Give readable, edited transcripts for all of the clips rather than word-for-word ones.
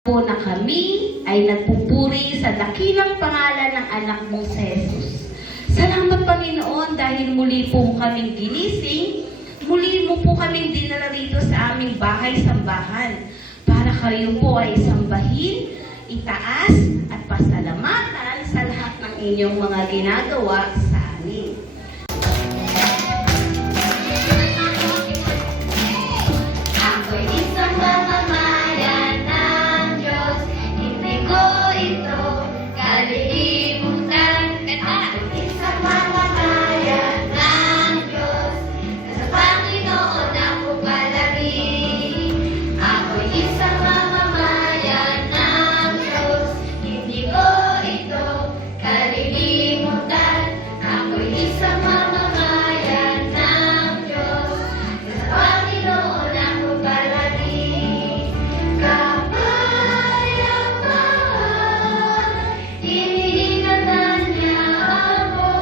po na kami ay nagpupuri sa dakilang pangalan ng anak mong si Jesus. Salamat, Panginoon, dahil muli po kaming ginising, muli mo po kaming dinala rito sa aming bahay-sambahan para kayo po ay sambahin, itaas at pasalamatan sa lahat ng inyong mga ginagawa sa amin. Ako'y isang mamamayan ng Diyos, hindi ko ito kalilimutan. Ako'y isang mamamayan ng Diyos, sa Panginoon ako palagi. Ako'y isang mamamayan ng Diyos, hindi ko ito kalilimutan. Ako'y isang mamamayan ng Diyos, sa Panginoon ako palagi. Kapayapaan, iniingatan niya ako.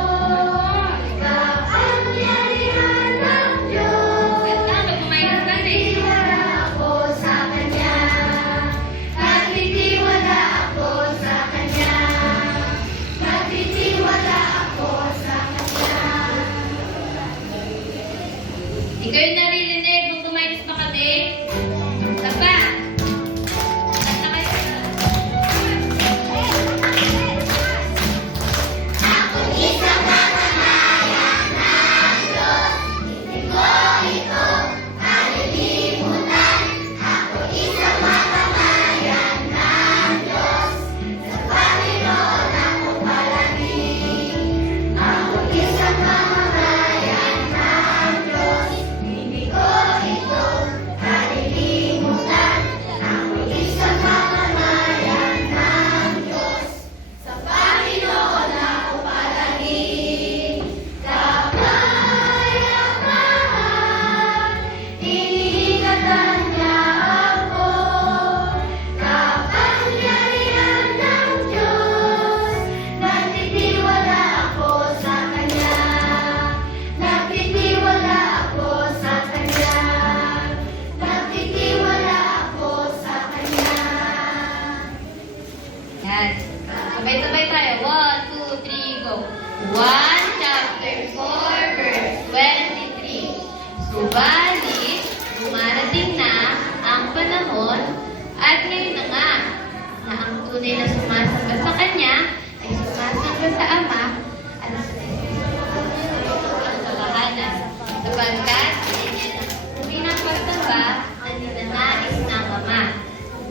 Kapangyarihan ng Diyos, nagtitiwala ako sa Kanya. Nagtitiwala ako sa Kanya. Nagtitiwala ako sa Kanya. Di kayo naririnig kung tumayos pa kami? Tapa! Kanta kayo. Ako isang mamamayan ng Diyos, hindi ko ito kalilimutan. Ako isang mamamayan ng Diyos, sa Panginoon ako palagi. Ako isang mamamayan ng Diyos, hindi ko ito kalilimutan. Ako isang mamamayan ng Diyos, sa Panginoon ako palagi. Kapayapaan, iniingatan niya ako. Kapangyarihan ng Diyos, nagtitiwala ako sa Kanya. Nagtitiwala ako sa Kanya. Nagtitiwala ako sa Kanya. Yan. Sabay-sabay tayo. 1, 2, 3, go. 1 chapter 4 verse 23. Subalit, dumarating na ang panahon at ngayon na nga na ang tunay na sumasamba sa Kanya ay sumasamba sa Ama at sa kasabahanan. Sapagkat ganyan ang tunay na pagsamba na ninanais ng Ama.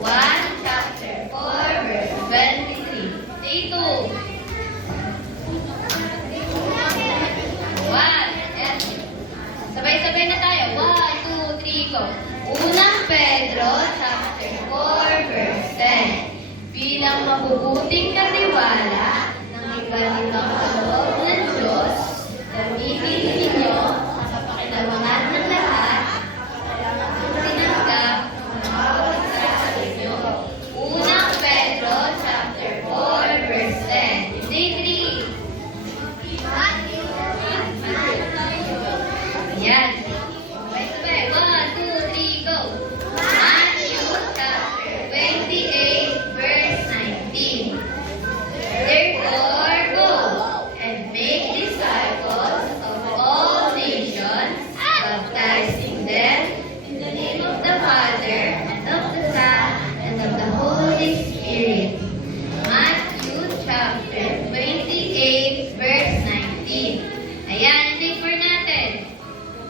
1 chapter 4 verse 23. Say 2. 1. Yes. Sabay-sabay na tayo. 1, 2, 3, go. Unang Pedro, chapter 4, verse 10. Bilang mabubuting katiwala ng iba-ibang kaloob ng Diyos, gamitin ninyo sa kapakinabangan ng lahat, tinanggap ng bawat isa sa inyo. Unang Pedro, chapter 4, verse 10. Say 3. Yan. Sabay-sabay. 1, 2, 3, go. Matthew chapter 28, verse 19. Therefore, go and make disciples of all nations, baptizing them in the name of the Father, and of the Son, and of the Holy Spirit. Matthew chapter 28, verse 19. Ayan, take for natin.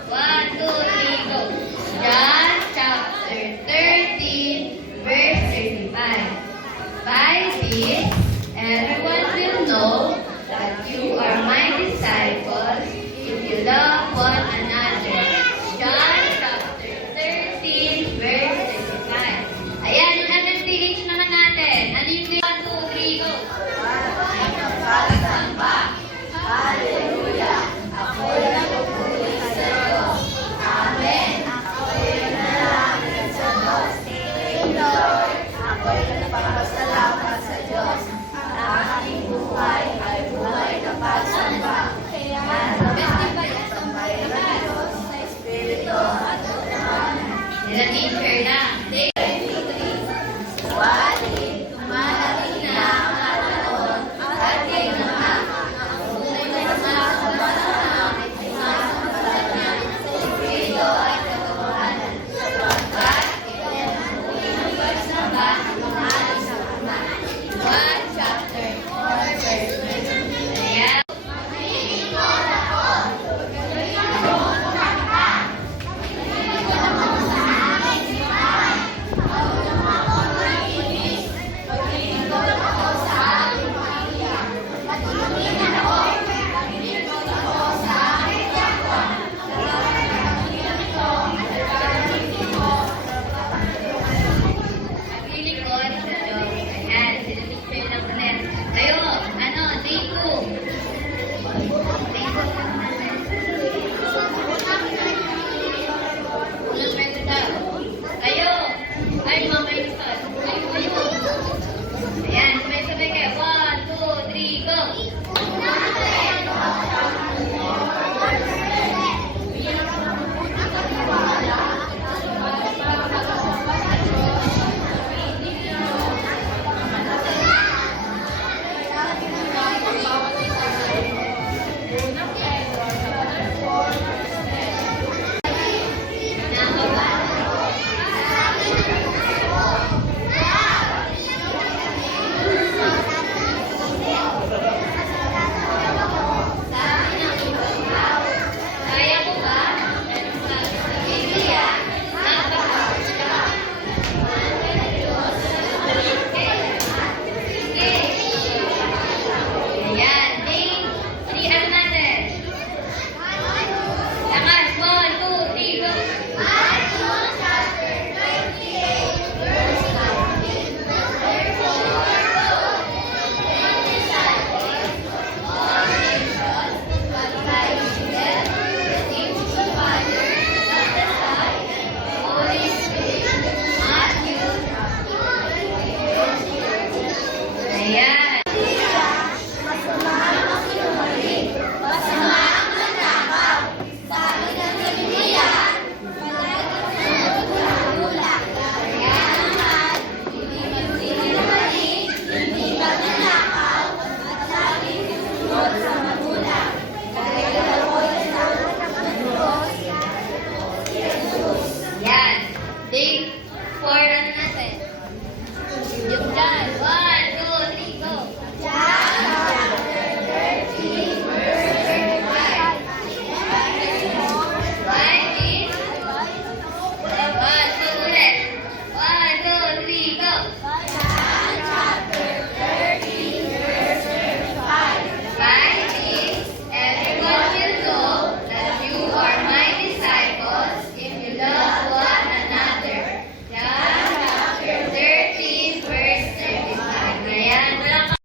1, 2, 3, go. John chapter 13, verse 35. By this, everyone